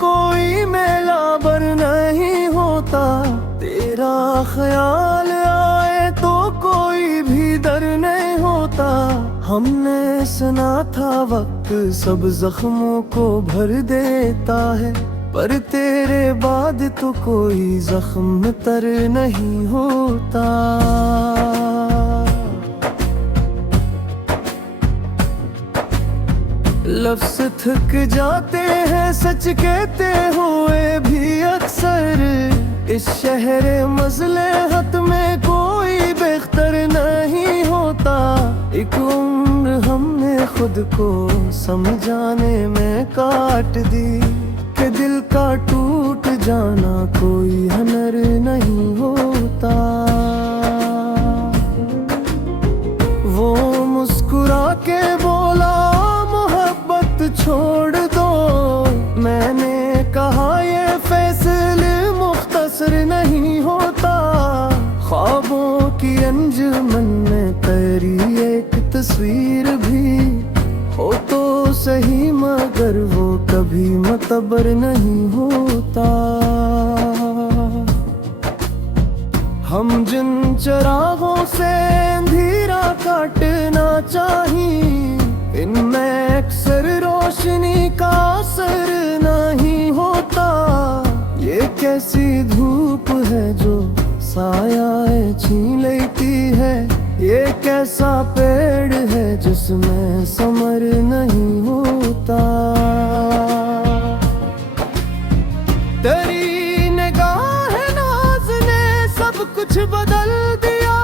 कोई मेला बर नहीं होता। तेरा ख्याल आए तो कोई भी डर नहीं होता। हमने सुना था वक्त सब जख्मों को भर देता है, पर तेरे बाद तो कोई जख्म तर नहीं होता। लफ्ज़ थक जाते हैं सच कहते हुए भी अक्सर। इस शहर मसलहत में कोई बेख्तर नहीं होता। एक उम्र हमने खुद को समझाने में काट दी कि दिल का टूट जाना कोई हनर नहीं होता। वो मुस्कुरा के बोला छोड़ दो, मैंने कहा ये फैसले मुख्तसर नहीं होता। ख्वाबों की अंजुमन में तेरी एक तस्वीर भी हो तो सही, मगर वो कभी मतबर नहीं होता। हम जिन चरागों से अंधेरा काटना चाहिए, इनमें अक्सर रोशनी का असर नहीं होता। ये कैसी धूप है जो साया छीन लेती है, ये कैसा पेड़ है जिसमें समर नहीं होता। तेरी निगाह नाज़ ने सब कुछ बदल दिया,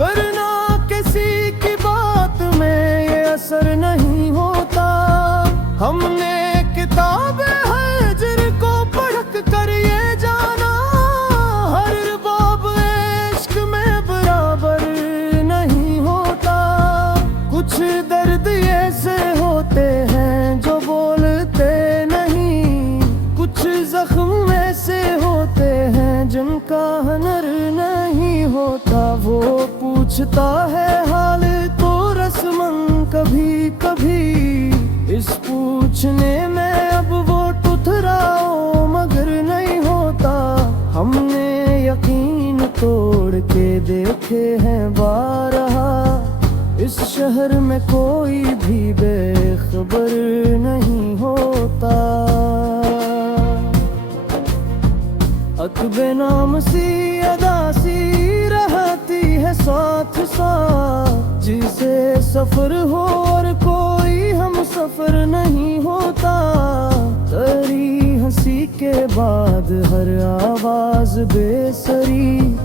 वरना किसी की बात में ये असर नहीं होता। हमने किताब हजर को पढ़ कर ये जाना, हर बाब इश्क में बराबर नहीं होता। कुछ दर्द ऐसे होते हैं जो बोलते नहीं, कुछ जख्म ऐसे होते हैं जिनका हनर नहीं होता। वो पूछता है हाल तो रस्मन कभी कभी, इस पूछने में अब वो टुथराओ मगर नहीं होता। हमने यकीन तोड़ के देखे हैं बारहा, इस शहर में कोई भी बेखबर नहीं होता। अकबे नाम सी अदा सी रहती है साथ साथ, जिसे सफर हो और कोई हम सफर नहीं होता। तेरी हंसी के बाद हर आवाज बेसरी,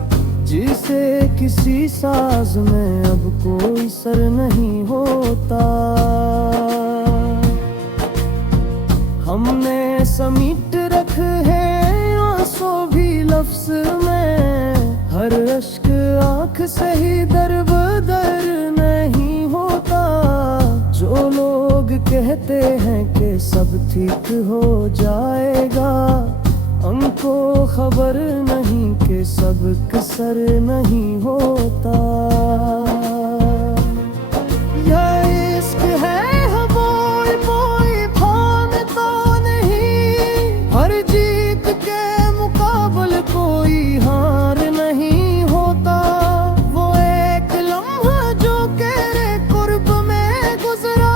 जिसे किसी साज में अब कोई सर नहीं होता। हमने समीट रख है आंसू भी लफ्ज में, हर अश्क आँख से ही दर-बदर नहीं होता। जो लोग कहते हैं कि सब ठीक हो जाएगा, उनको खबर नहीं कि सब कसर नहीं होता। यह इश्क है हबोई बोई भान तो नहीं, हर जीत के मुकाबल कोई हार नहीं होता। वो एक लम्हा जो तेरे कुर्ब में गुजरा,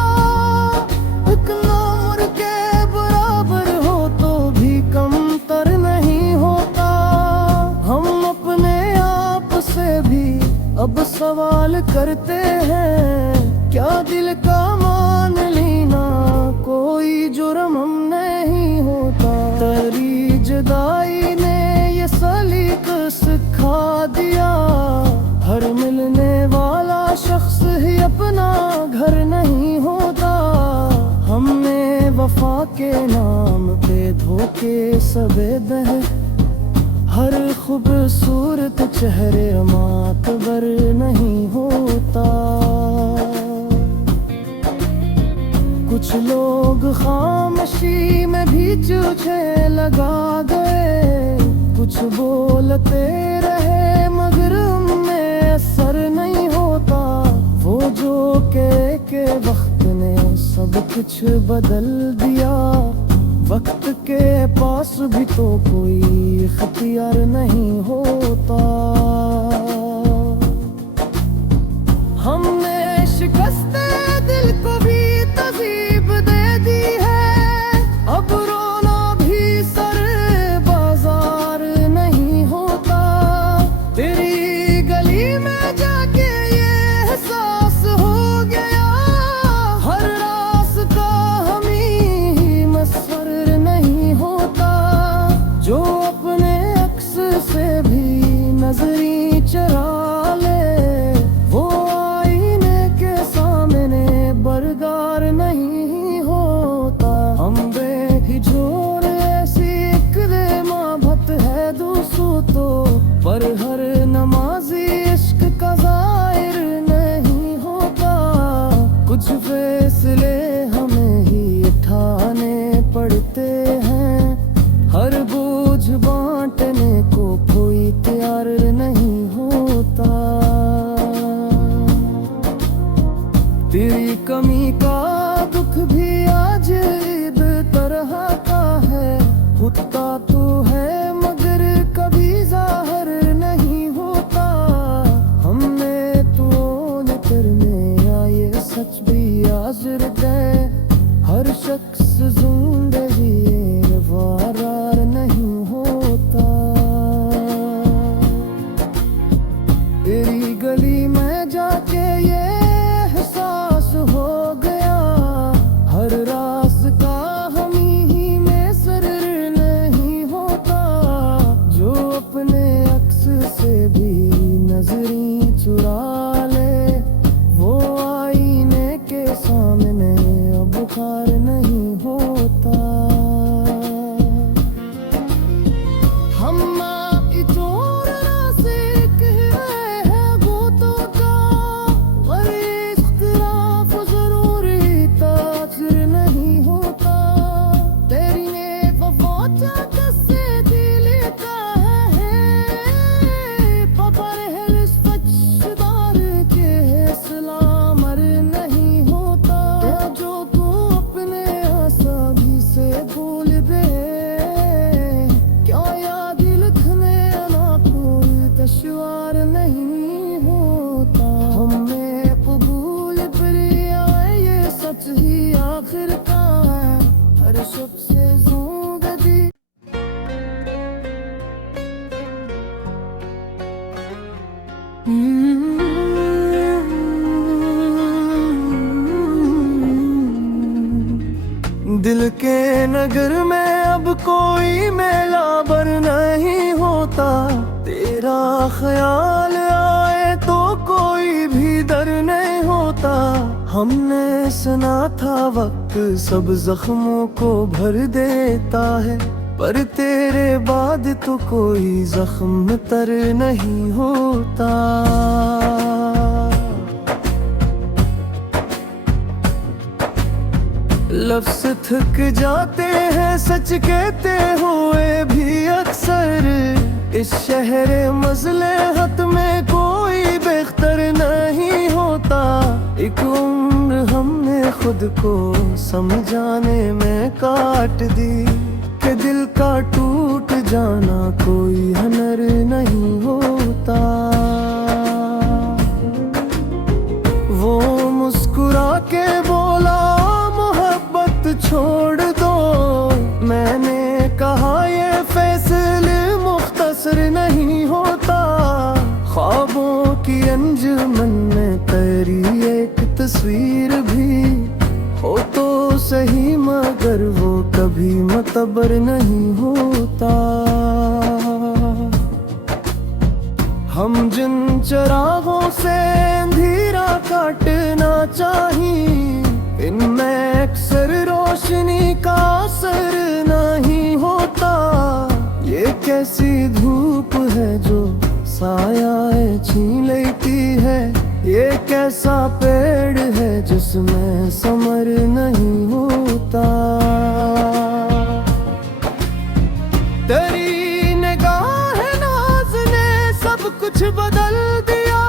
एक नूर के बराबर हो तो भी कमतर नहीं होता। हम अपने आप से भी अब सवाल करते हैं, क्या दिल का मान लेना कोई जुर्म हम नहीं होता। तेरी जुदाई ने ये सलीक सिखा दिया, हर मिलने वाला शख्स ही अपना घर नहीं होता। हमने वफा के नाम पे धोखे सवेद है, हर खूबसूरत चेहरे मातबर नहीं होता। कुछ लोग खामोशी में भी चूछे लगा गए, कुछ बोलते रहे मगर उनमें असर नहीं होता। वो जो के वक्त ने सब कुछ बदल दिया, वक्त के पास भी तो कोई इख्तियार नहीं होता। हमने शिकस्ते दिल को भी तज़ीब दे दी है, अब रोना भी सर बाजार नहीं होता। तेरी गली में जाके ये एहसास हो गया, हर रास्ता हमी मसर नहीं होता। जो अपने अक्स से भी नजरी चरा ले, वो आईने के सामने बरदार नहीं होता। हम बेहिजोर ऐसी इक्रे माभत है दूसू तो, पर हर नमाजी इश्क का ज़ाहिर नहीं होता। कुछ फैसले हमें ही उठाने पड़ते हैं, हर बोझ बांटने को कोई तैयार नहीं होता। तेरी कमी का दुख भी अजीब तरह का है, होता तो है मगर कभी ज़ाहिर नहीं होता। हमने तो नजर में आए सच भी हाजिर गए, हर शख्स जिंदगी वारार नहीं होता। तेरी गली में जाके ये एहसास हो गया, हर रास्ता हमी ही में सर नहीं होता। जो अपने अक्स से भी नजरी चुरा ले, वो आईने के सामने अब बुखार नहीं होता। हम इतोर से कह रहे हैं गोतों का, और इख्तिलाफ जरूरी तासिर नहीं होता। तेरी ने वफा से दिल का है, पर हिस्सदार के सलामर नहीं होता। जो तू अपने आसामी से भूल दे, क्या याद लिखने ना कोई दुश्वार नहीं होता। हमें कबूल पर आए ये सच ही आखिर का है, हर शब से ज़िंदगी। दिल के नगर में अब कोई मेला बर नहीं होता। तेरा ख्याल आए तो कोई भी डर नहीं होता। हमने सुना था वक्त सब जख्मों को भर देता है, पर तेरे बाद तो कोई जख्म तर नहीं होता। लफ्ज़ थक जाते हैं सच कहते हुए भी अक्सर, इस शहर मज़लहत में कोई बेख्तर नहीं होता। एक उम्र हमने खुद को समझाने में काट दी, कि दिल का टूट जाना कोई हनर नहीं होता। वो मुस्कुरा के बोला मोहब्बत छोड़ दो, मैंने कहा ये फैसले मुख्तसर नहीं होता। ख्वाबों की अंजुमन में तेरी एक तस्वीर भी हो तो सही, मगर वो कभी मतबर नहीं होता। हम जिन चरागों से अंधेरा काटना चाहिए, इनमें अक्सर रोशनी का असर नहीं होता। ये कैसी धूप है जो साया छीन लेती है, ये कैसा पेड़ है जिसमें समर नहीं होता। तेरी निगाह नाज ने सब कुछ बदल दिया,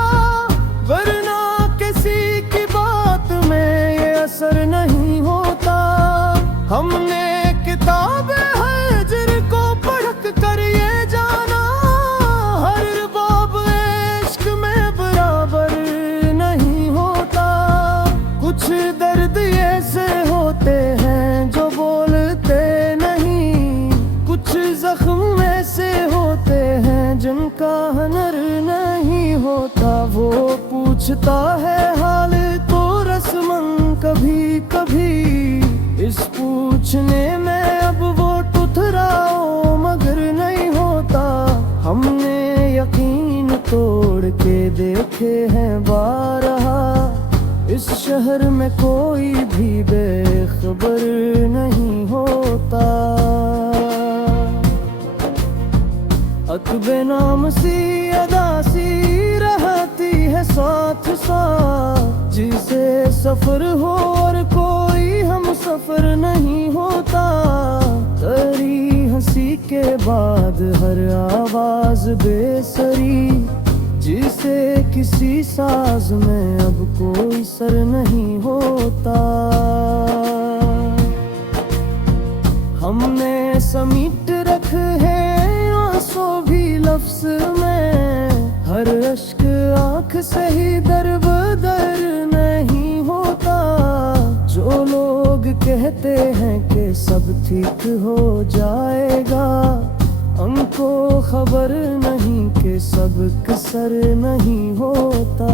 वरना किसी की बात में ये असर नहीं होता। हमने किताब है का हुनर नहीं होता। वो पूछता है हाल तो रस्मन कभी कभी, इस पूछने में अब वो टुथराओ मगर नहीं होता। हमने यकीन तोड़ के देखे हैं बारहा, इस शहर में कोई भी बेखबर नहीं होता। अकबे नाम सी अदा सी रहती है साथ साथ, जिसे सफर हो और कोई हम सफर नहीं होता। तेरी हंसी के बाद हर आवाज बेसरी, जिसे किसी साज में अब कोई सर नहीं होता। हमने समीट रख है आंसू भी लफ्ज में, हर अश्क आंख से ही दर-बदर नहीं होता। जो लोग कहते हैं कि सब ठीक हो जाएगा, हमको खबर नहीं कि सबक सर नहीं होता।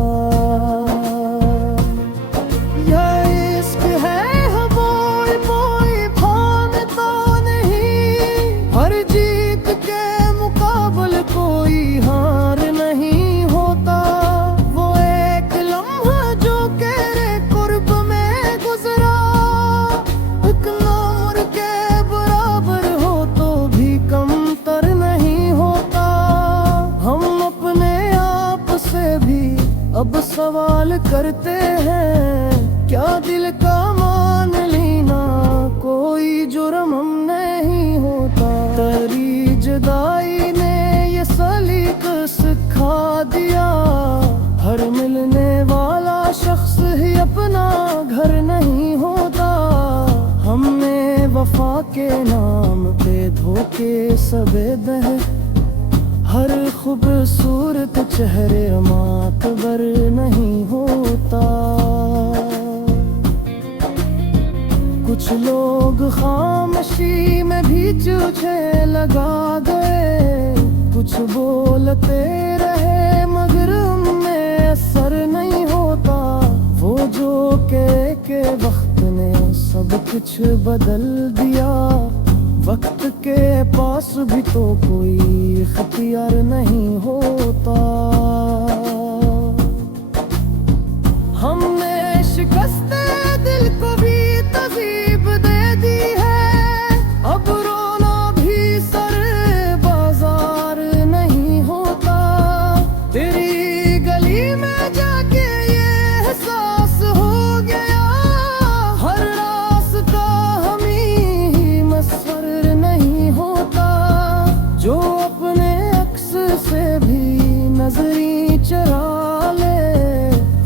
यह इश्क है हमारी कोई भानता नहीं, हर जीत के मुकाबले कोई हार नहीं होता। वो एक लम्हा जो तेरे कुर्ब में गुजरा, एक नूर के बराबर हो तो भी कम तर नहीं होता। हम अपने आप से भी अब सवाल करते हैं, क्या दिल का मान लेना कोई जुर्म हम नहीं होता। तेरी जुदाई ने ये सलीक सिखा दिया, हर मिलने वाला शख्स ही अपना घर नहीं होता। हमने वफा के नाम पे धोखे सबेद है, हर खूबसूरत चेहरे मातबर नहीं होता। कुछ लोग खामोशी में भी चूछे लगा गए, कुछ बोलते रहे मगर उनमें असर नहीं होता। वो जो के वक्त ने सब कुछ बदल दिया, वक्त के पास भी तो कोई इख्तियार नहीं होता। हमने शिकस्ते दिल को भी तज़ीब दे दी है, अब रोना भी सर बाजार नहीं होता। तेरी गली में जाके ये एहसास हो गया, हर रास्ता हम ही मसफर नहीं होता। जो अपने अक्स से भी नजरी चरा ले,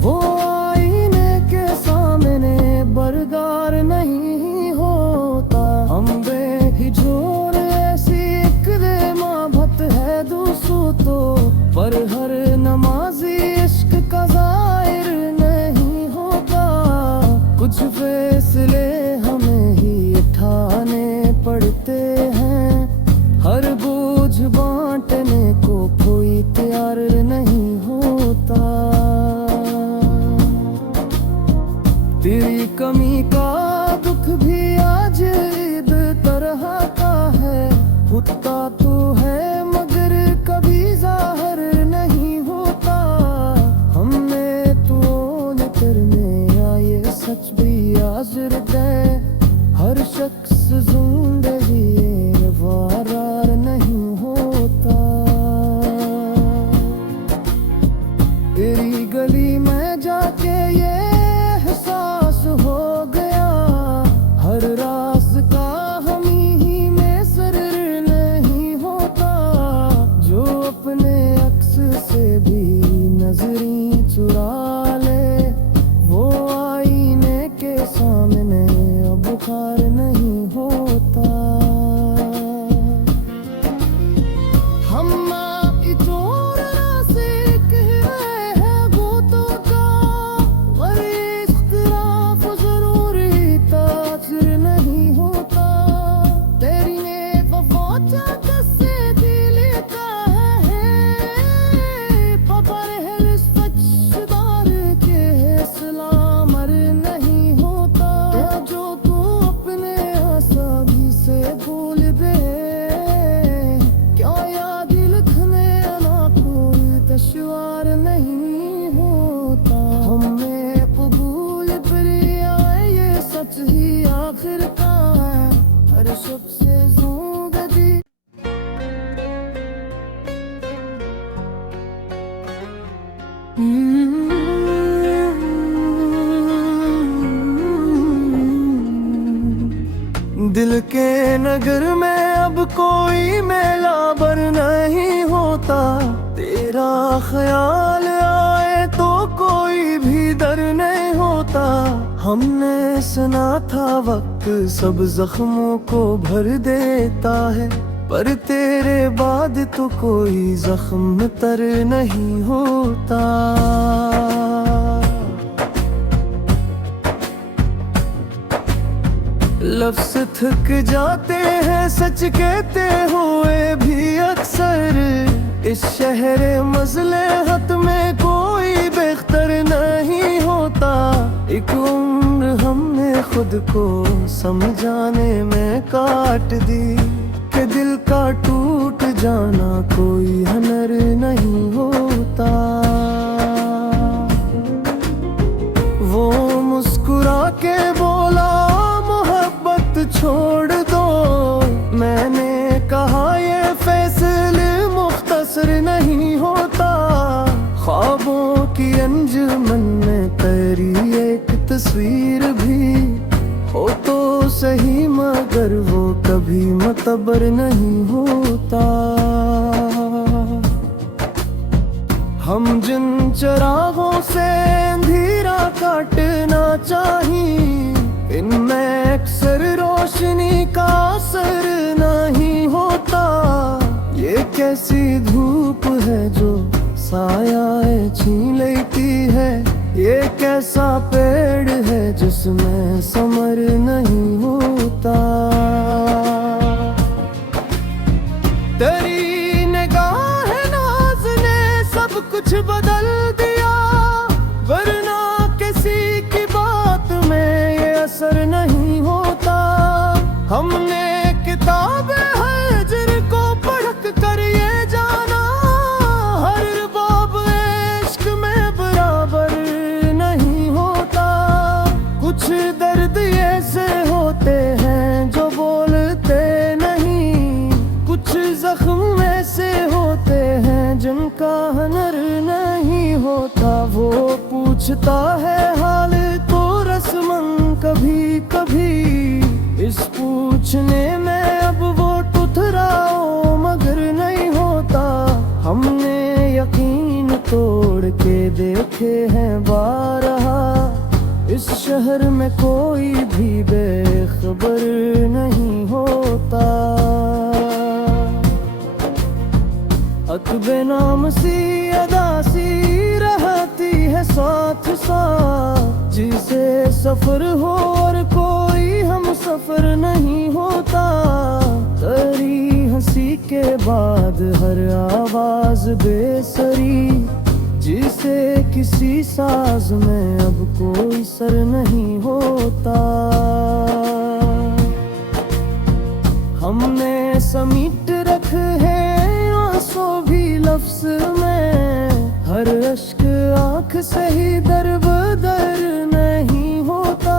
वो आईने के सामने बरदार नहीं होता। हम बेहिजोर ऐसी इक्रे माभत है दूसू तो, पर हर नमाजी इश्क का जाहिर नहीं होता। कुछ फैसले हमें ही उठाने पड़ते हैं, हर बोझ बांटने को कोई तैयार नहीं होता। तेरी कमी का दुख भी आज ईद तरह का है, होता तो है मगर कभी जाहिर नहीं होता। हमने तो नजर में आए सच भी हाजिर दे, हर शख्स जिंदगी वारार नहीं होता। तेरी गली में जाके ये एहसास हो गया, हर रास्ता हम ही में सर नहीं हो कोई मेला बर नहीं होता। तेरा ख्याल आए तो कोई भी डर नहीं होता। हमने सुना था वक्त सब जख्मों को भर देता है, पर तेरे बाद तो कोई जख्म तर नहीं होता। लफ्ज़ थक जाते हैं सच कहते हुए भी अक्सर। इस शहर मज़लहत में कोई बेख्तर नहीं होता। एक उम्र हमने खुद को समझाने में काट दी कि दिल का टूट जाना कोई हनर नहीं होता। वो मुस्कुरा के बोला मोहब्बत छोड़ दो। मैंने कहा ये फैसले मुख्तसर नहीं होता। ख्वाबों की अंजुमन में तेरी एक तस्वीर भी हो तो सही, मगर वो कभी मतबर नहीं होता। हम जिन चरागों से अंधेरा काटना चाहिए, इनमें अक्सर रोशनी का असर नहीं होता। ये कैसी धूप है जो साया छीन लेती है, ये कैसा पेड़ है जिसमें समर नहीं होता। तेरी निगाह नाज़ ने सब कुछ बदल दिया, वरना किसी की बात में ये असर नहीं होता। हमने किताब हजर को पढ़ कर ये जाना, हर बाब इश्क में बराबर नहीं होता। कुछ दर्द ऐसे होते हैं जो बोलते नहीं, कुछ जख्म ऐसे होते हैं जिनका हनर नहीं होता। वो पूछता है हाल तो रस्मन कभी कभी, इस पूछने में अब वो टुथराओ मगर नहीं होता। हमने यकीन तोड़ के देखे हैं बारहा, इस शहर में कोई भी बेखबर नहीं होता। अकबे नाम सी अदा सी रहती है साथ साथ, जिसे सफर हो और कोई हम सफर नहीं होता। तेरी हंसी के बाद हर आवाज बेसरी, जिसे किसी साज में अब कोई सर नहीं होता। हमने समीट रख है आंसू भी लफ्ज में, हर अश्क आँख से ही दर-बदर नहीं होता।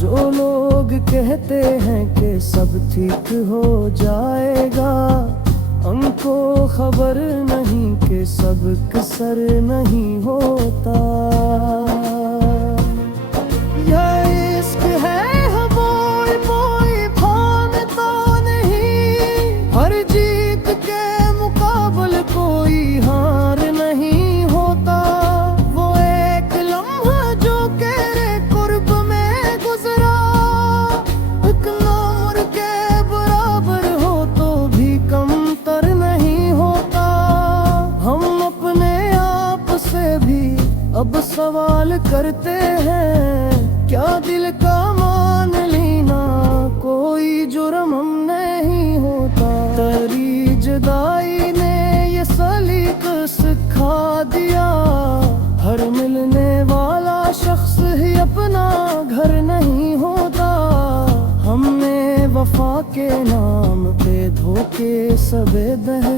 जो लोग कहते हैं कि सब ठीक हो जाएगा, उनको खबर नहीं कि सबक सर नहीं होता। यह इश्क है हवाई कोई भान तो नहीं, हर जीत के मुकाबले कोई हार नहीं होता। वो एक लम्हा जो तेरे कुर्ब में गुजरा, एक नूर के बराबर हो तो भी कम तर नहीं होता। हम अपने आप से भी अब सवाल करते हैं, क्या दिल का मान लेना कोई जुर्म हम नहीं होता। तेरी जुदाई ने ये सलीक सिखा दिया, हर मिलने वाला शख्स ही अपना घर नहीं होता। हमने वफा के नाम पे धोखे सबेद है,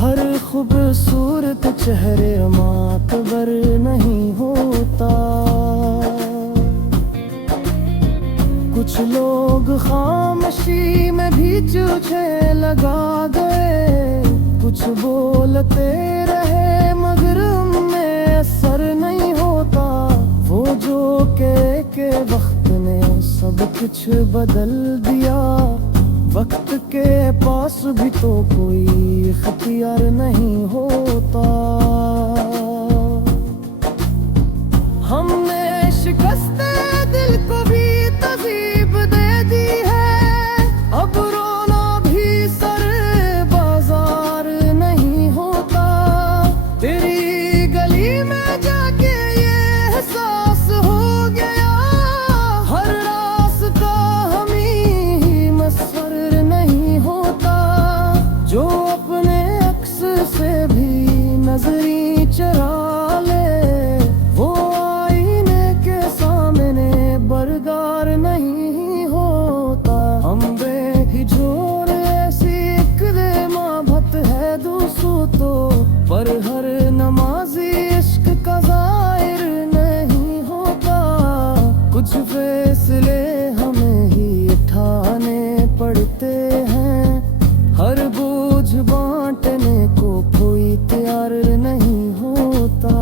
हर खूबसूरत चेहरे मातबर नहीं होता। कुछ लोग खामोशी में भी चूछे लगा गए, कुछ बोलते रहे मगर उनमें असर नहीं होता। वो जो के वक्त ने सब कुछ बदल दिया, वक्त के पास भी तो कोई इख्तियार नहीं होता। हमने शिकस्ते दिल को भी तज़ीब दे दी है, अब रोना भी सर बाजार नहीं होता। तेरी गली में जाके ये एहसास हो गया, हर रास्ता हमी मसफर नहीं होता। जो अपने अक्स से भी नजरी चरा ले, वो आईने के सामने बरदार नहीं होता। हम बेहिजोर ऐसी इक्रे माभत है दूसू तो, पर हर नमाजी इश्क का ज़ाहिर नहीं होता। कुछ फैसले हमें ही उठाने पड़ते हैं, हर बोझ बांटने को कोई तैयार नहीं होता।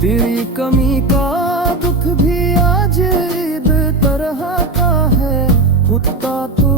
तेरी कमी का दुख भी आज ईद तरह का है, कुत्ता तो